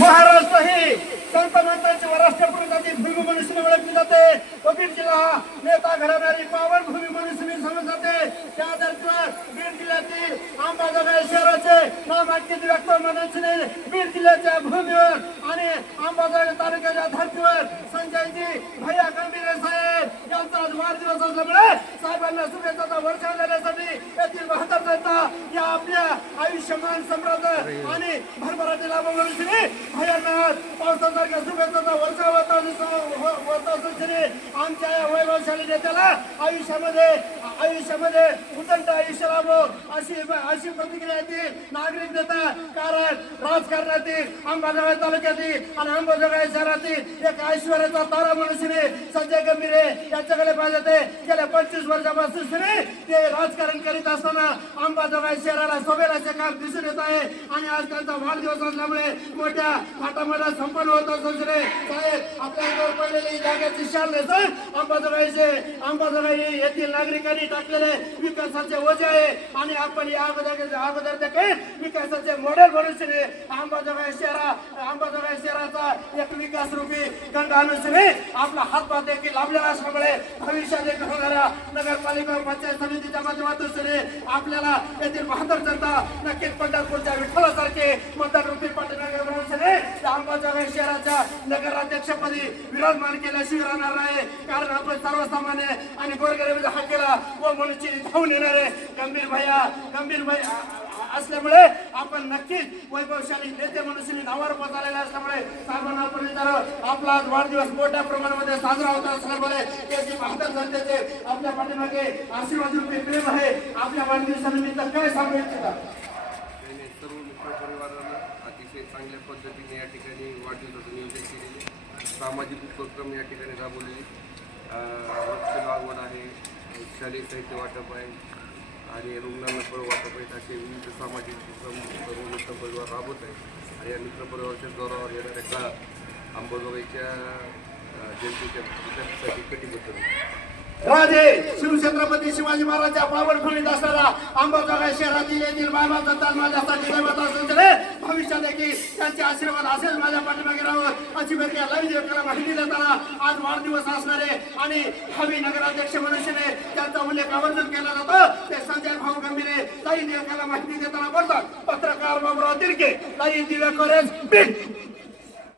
महाराष्ट्र हे संत महंतांची व राष्ट्रपुरुषाची भूमी म्हणून ओळखली जाते. व बीड जिल्हा हा नेता घडवणारी पावन भूमी म्हणून समजली जाते. त्या धर्तीवर बीड जिल्ह्यातील अंबाजोगाई शहराचे नामांकित व्यक्त म्हणून बीड जिल्ह्याच्या भूमीवर आणि अंबाजोगाई तालुक्याच्या धर्तीवर संजयजी भैया गंभीर साहेब यांचा आज वाढदिवस असल्यामुळे साहेबांना शुभेच्छाचा वर्षा देण्यासाठी येथील बहात्तर जनता या आपल्या आयुष्यमान समृद्ध आणि भरभराटी लाभ म्हणून श्री भयांना पावसासारख्या शुभेच्छाचा वर्षा होता श्री आमच्या या वैभवशाली नेत्याला आयुष्यामध्ये आयुष्यामध्ये उदंड आयुष्य लाभो अशी अशी प्रतिक्रिया येतील नागरिक देतात कारण राजकारणातील अंबाजोगाई तालुक्यातील आणि अंबाजोगाई शहरातील एक ऐश्वर्याचा तारा श्री संजय गंभीरे यांच्याकडे पाहिजे ते गेल्या पंचवीस वर्षापासून श्री ते राजकारण करीत असताना अंबाजोगाई शहराला शोभेलाचे काम दिसून येत आहे. आणि आज त्यांचा वाढदिवस असल्यामुळे मोठ्या थाटामाटा संपन्न होत असून साहेब आपल्यावर पडलेली जागेची शाल नेसून अंबाजोगाईचे अंबाजोगाई येथील नागरिकांनी टाकलेले विकासाचे ओझे आहे. आणि आपण या अगोदर अगोदर देखील विकासाचे मॉडेल म्हणून श्री अंबाजोगाई शहरा अंबाजोगाई शहराचा एक विकास रूपी गंगा अनुसरी आपला हातभार देखील लाभलेला असल्यामुळे भविष्यात एक होणाऱ्या नगरपालिका पंचायत समितीच्या माध्यमातून श्री आपल्याला येथील बहादर जनता नक्कीच पंढरपूरच्या विठ्ठलासारखे मतदार रुपी पाठीमागे म्हणून श्री अंबाजोगाई शहराच्या नगराध्यक्षपदी विराजमान केल्याशिवाय राहणार नाही. कारण आपण सर्वसामान्य आणि गोरगरिबाचा हाकेला व मनुष्य धावून येणारे गंभीर भैया गंभीर भैया असल्यामुळे आपण नक्कीच वैभवशाली नेते मनुष्याने नावावर पोचालेले असल्यामुळे साहेबांना आपण विचारावं आपला आज वाढदिवस मोठ्या प्रमाणामध्ये साजरा होत असल्यामुळे त्याची बहादर जनतेचे आपल्या पाठीमागे आशीर्वाद रूपी प्रेम आहे. आपल्या वाढदिवसानिमित्त काय सांगू इच्छिता? सर्व मित्रपरिवारांना अतिशय चांगल्या पद्धतीने या ठिकाणी वाढदिवसाचं नियोजन केलेले सामाजिक उपक्रम या ठिकाणी राबवलेले वृक्ष लागवड आहे शालेय साहित्य वाटप आहे आणि रुग्णांना फळ वाटप आहेत असे विविध सामाजिक उपक्रम सर्व मित्रपरिवार राबवत आहे आणि या मित्रपरिवाराच्या जोरावर येणाऱ्या काळात अंबाजोगाईच्या अं, जनतेच्या विकासासाठी कटिबद्ध राजे शिवछत्रपती शिवाजी महाराजच्या पावन खोलीत असणारा अंबाजोगाई शहरातील येथील बाबा दत्ताल माझ्यासाठी भविष्यात देखील त्यांचे आशीर्वाद असेल माझ्या पाठीमागे राहावं अशी व्यक्ती लाईन देवकाला माहिती देताना आज वाढदिवस असणारे आणि हवी नगराध्यक्ष मनुष्यने त्यांचा उल्लेख आवर्जन केला जातो. ते संजय भाऊ गंभीरे लई देवकाला माहिती देताना बोलतात पत्रकार बाबुराव तिरके लई दिव्या बीड.